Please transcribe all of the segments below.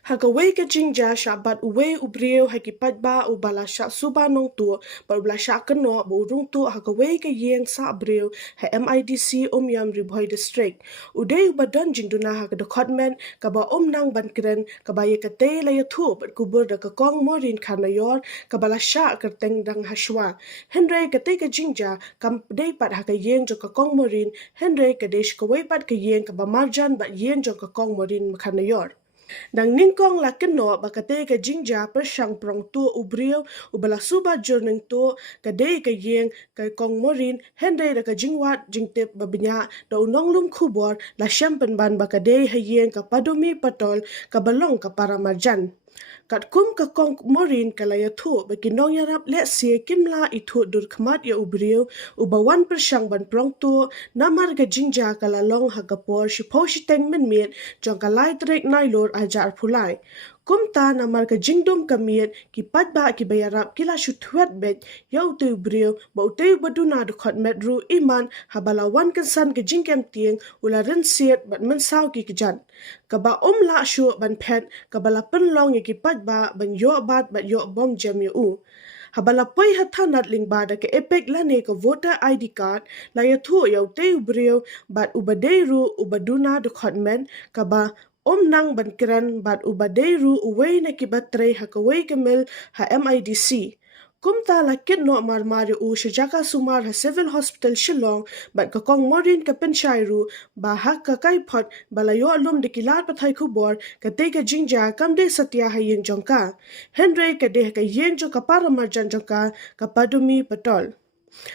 Hagaway ka jingja shabat uwe ubreo hakipat ba ubala sha suba nong tu babla sha keno burung tu hagaway ka yeng sa abreo ha MIDC Yam Riboy District uday ubadan jinduna hagdokotmen kaba nang bankren kaba yekate la yathu bat kubur da kakong morin kanayor kabala sha kerteng dang haswa Henry kate ka jingja kam day pat hagayeng jo kakong morin Henry kadesh kaway pat ka yeng kaba marjan bat yeng jo kakong morin kanayor Nang ningkong lakin no bakate ka jingja per syang prong tu ubrio ubala suba jurneng tu kadei ka yeng ka kong morin hende da ka jingwat jingtip babnya da unong lum kubor la syampen ban bakadei hayeng ka padumi patol ka balong ka para marjan. Kat kum ka kong morin kalaya tu bagi nong yarap let sie kimla itu dur kmat ya ubrio ubawan per syang ban prong tu namar ka jingja kalalong hagapor shipo shiteng menmiet jong kalai trek nailor ajar pulai. Kumta namar ka jingdom kamiet ki padba ki bayarap kila shutwet bet ya utu ubrio ba utu baduna dukot medru iman habalawan kansan ka jingkem tieng ula rensiet bat mensaw ki kejan. Kaba la shu ban pet kabala penlong ya ki padba ban yo bat bat yo bom jam ya u. Habala poi hatanat lingba da ke epek lane ka voter ID card la ya thu ya utu ubrio bat ubadeiru ubaduna dukot men kaba nang bankiran bat ubadeiru uway na kibatray hakaway kamil ha MIDC. Kumta lakit no marmari u shajaka sumar ha civil hospital Shillong bat kakong morin ka penshairu ba ha kakaipot balayo alum dikilat patay kubor katay ka jingja kamde satya hayeng jongka. Henry kadeh ka yeng jongka para marjan jongka kapadumi patol.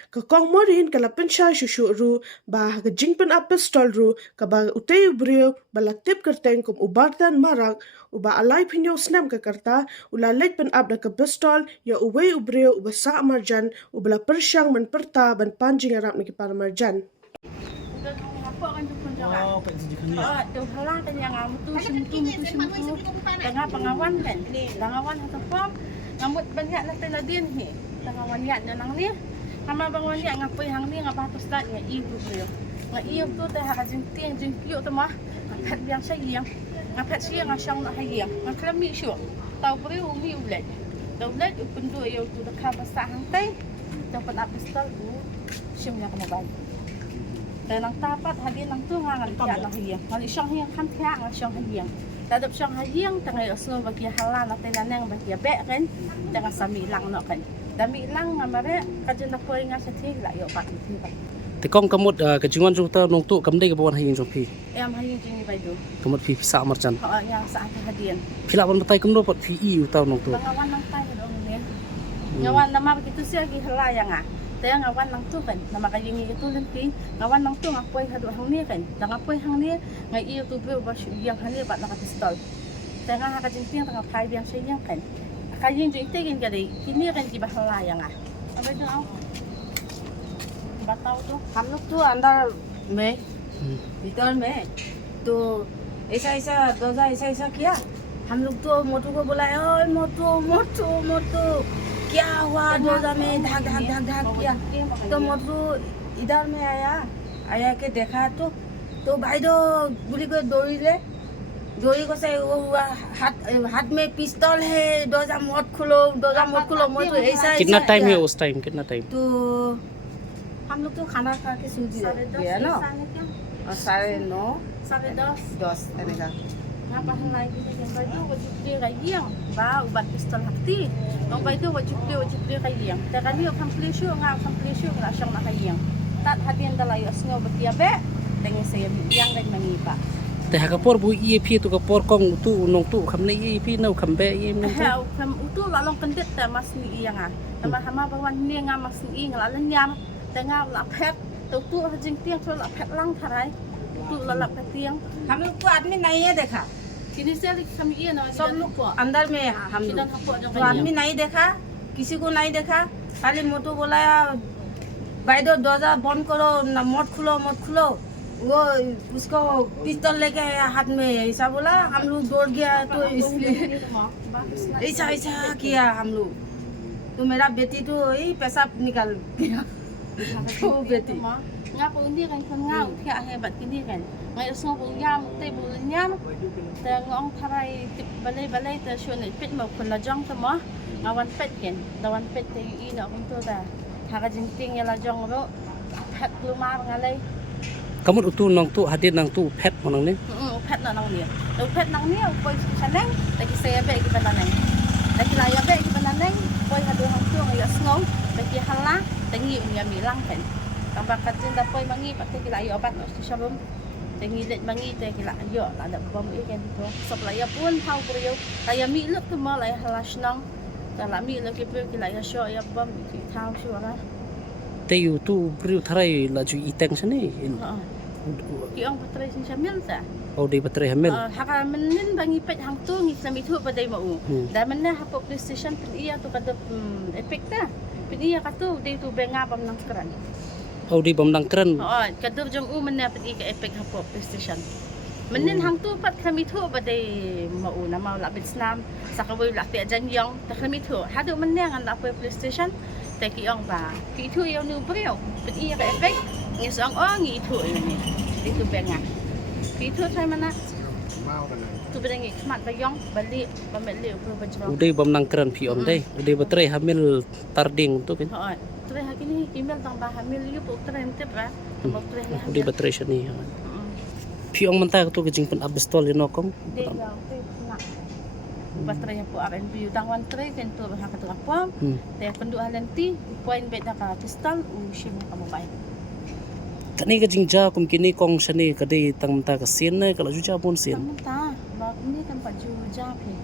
Kakong morin kalapin siya susyuru ba kajingpan apestol ru kaba utay ubrio balaktip kerteng kum ubartan marang uba alay pinyo snam kakarta ulalek pen ab da kapestol ya uwe ubrio uba sa marjan ubala persyang menperta ban panjing arap niki para marjan. Oh, kat sini kan ya. Tu halang kan yang tu simtu tengah pengawan kan. Pengawan atau pom ngamut banyak nak teladin ni. Pengawan yak nang ni. Kama bangun yak ngapai hang ni ngapa tu start nya iu tu dia. Nga iu tu teh ha jing tiang jing piu tu mah. Ngapat yang sayang. Ngapat siang asyang nak hayang. Ngaklam mi syu. Tau beri umi ulat. Tau ulat upun tu iu tu dak basah hang tai. Dapat apistol tu syumnya kena bai. Dan nang tapat hadin nang tu ngang yak nang hayang. Ngali syang hayang kan tiak ngang syang hayang. Tadap syang hayang tengah osno bagi halan atau nanang bagi bek kan. Tengah sami lang no kan. Dami lang ngamare kajen nak koi nga sa thig la yo pat thi pat. Te kong kamut ka jingon ju ta nong tu kam dei ka bon hayeng jong pi. Em hayeng jing bai do. Kamut pi sa marjan. Ha yang sa hadian. Pila bon batai kam do pat pi i u ta nong tu. Ngawan nang tai do ni. Ngawan nama begitu sia gi hala yang ah. Taya ngawan nang tu kan. Nama ka yingi itu len pi. Ngawan nang tu ngapoi hadu hang ni kan. Dang ngapoi hang ni ngai i tu bro ba yang hang ni pat nak pistol. Tengah ka jing tiang tengah pai yang sayang kan. Kaying jing tingin kali kini kan di bahala yang ah apa itu au batau tu हम लोग तो अंदर में भीतर में तो ऐसा ऐसा दोजा ऐसा ऐसा किया हम लोग तो मोटू को बुलाया ओए मोटू मोटू मोटू क्या हुआ दोजा में धाक धाक धाक धाक किया तो मोटू इधर में आया के देखा तो भाई दो बुरी को दौड़ी को से वो हुआ हाथ में पिस्तौल है दरवाजा मत खोलो मैं तो ऐसा कितना टाइम है उस टाइम कितना टाइम? तो हम लोग तो खाना खा के सो गया ना 9:30 10 ऐसा ngapa hang lai ni yang bai tu wajib dia kai yang ba ubat pistol hakti yang bai tu wajib dia kai yang ta kan ni completion la syang nak kai yang tat hadian dalai asngo betia be dengan saya yang dan mengipa Te ha ka por bu i pi tu ka por kong tu nong tu kam nei i pi no kam be i nong tu. ha kam utu la long kendit ta mas ni yang ah sama hama bawan ni nga mas ni ngala len nyam ta nga la phet tu jing tiang tu la phet lang tharai tu la phet tiang हम लोग को आदमी नहीं है देखा kini sel kami ia na सब लोग को अंदर में हम लोग तो आदमी नहीं देखा किसी को नहीं देखा खाली मोटू बोलाया भाई दो दरवाजा बंद करो ना मत खोलो वो उसको पिस्तौल लेके आया हाथ में ऐसा बोला हम लोग दौड़ गया तो इसलिए ऐसा किया हम लोग तो मेरा बेटी तो यही पेशाब निकाल गया तो बेटी nga po hindi kan kon nga kaya hebat kini kan ngay usong po yam te bulinyam te ngong tharai tip balay te shun pit mo kon la jong te mo ngawan pet ken dawan pet te ina kon to da haga jinting ya la jong ro pet lumar ngalai kamu utu nong tu hadir nang tu pet monang ni pet na nang dia pet nang ni poi saneng lagi saya be ki pananeng lagi laya be ki pananeng poi hadu hang tu ngai asngong lagi hala tengi unya milang kan tambah kacin da poi mangi pati kila ayo obat os sabum tengi let mangi te kila ayo la da bom ikan tu sop laya pun hau brio laya mi luk tu mo laya halas nang la mi luk ki kila ya sho ya bom ki thau shu ra te yu tu briu tharai la ju iteng sani ki ong patrai sin samil ta au de batre hamel haka menin bangi pet hang tu ngi sami tu padai mau da menna hapo PlayStation pin iya tu kada epic ta pin iya ka tu de tu benga pam nang kran au de bom nang kran kada jong u menna pin iya epic hapo PlayStation menin hang tu pat kami tu padai mau na mau la bisnam sakawai la te jan yong ta kami tu hadu menna ngan la PlayStation ta ki ong ba ki tu yo nu breu pin iya ka epic ngi song ngi tu ni de tu benga Ki tu thay mana? Tu berengi kemat bayong balik pembeli upah bajro. ude bom nang kran pi om dei ude batre hamil tarding tu kan Oh, tu hari ni email tang bah hamil you pun tren tip ah. Mau tren ni. ude batre shani pi om menta tu ke jing pen abstol no kong Dia yang tu nak. Baterai yang pu RNB tang wan tren kan tu ha kata apa? Te penduk halenti point bet ka pistol shim ka mobile. kani ke jing ja kum kini kong shani kade tang menta ka sin na kala ju ja pun sin Ta, ba ni kan pak ju jap he.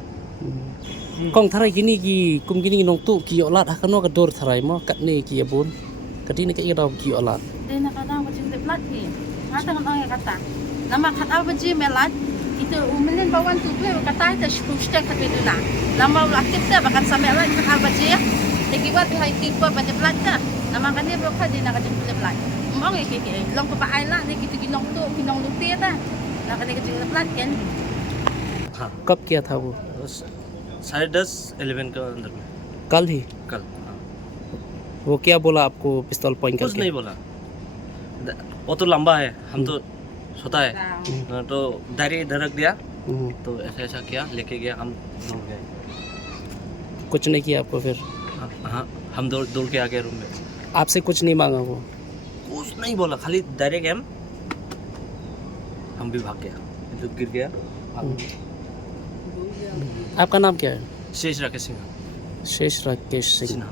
kong tharai kini ki kum kini nong tu ki olat ha kano ka dor tharai mo kat ni ki abun kadi ni ka ira ki olat Dia nak kata macam tu plat ni. Ada orang yang kata. Nama kata apa je melat itu umilin bawan tu boleh kata itu spushtek kat itu na. Nama aktif tu bahkan sampai lah kata apa je. Lagi buat hai tipe pada plat tu. Nama kan dia berapa dia nak kata plat. Mong ke long pa ai lah ni gitu ginong tu ginong lutia ta. Nak kata kata plat kan. हाँ कब किया था वो 10:30-11 के अंदर में कल ही कल हाँ। वो क्या बोला आपको पिस्तौल पॉइंट कुछ करके नहीं बोला वो तो लंबा है हम तो छोटा है तो डायरी धड़क दिया तो ऐसा ऐसा किया लेके गया हम दौड़ गए कुछ नहीं किया आपको फिर हाँ हम दौड़ के आ गए रूम में आपसे कुछ नहीं मांगा वो कुछ नहीं बोला खाली डायरेक्ट हम भी भाग गया जो गिर गया आपका नाम क्या है शेष राकेश सिंह शेष राकेश सिंह सिन्हा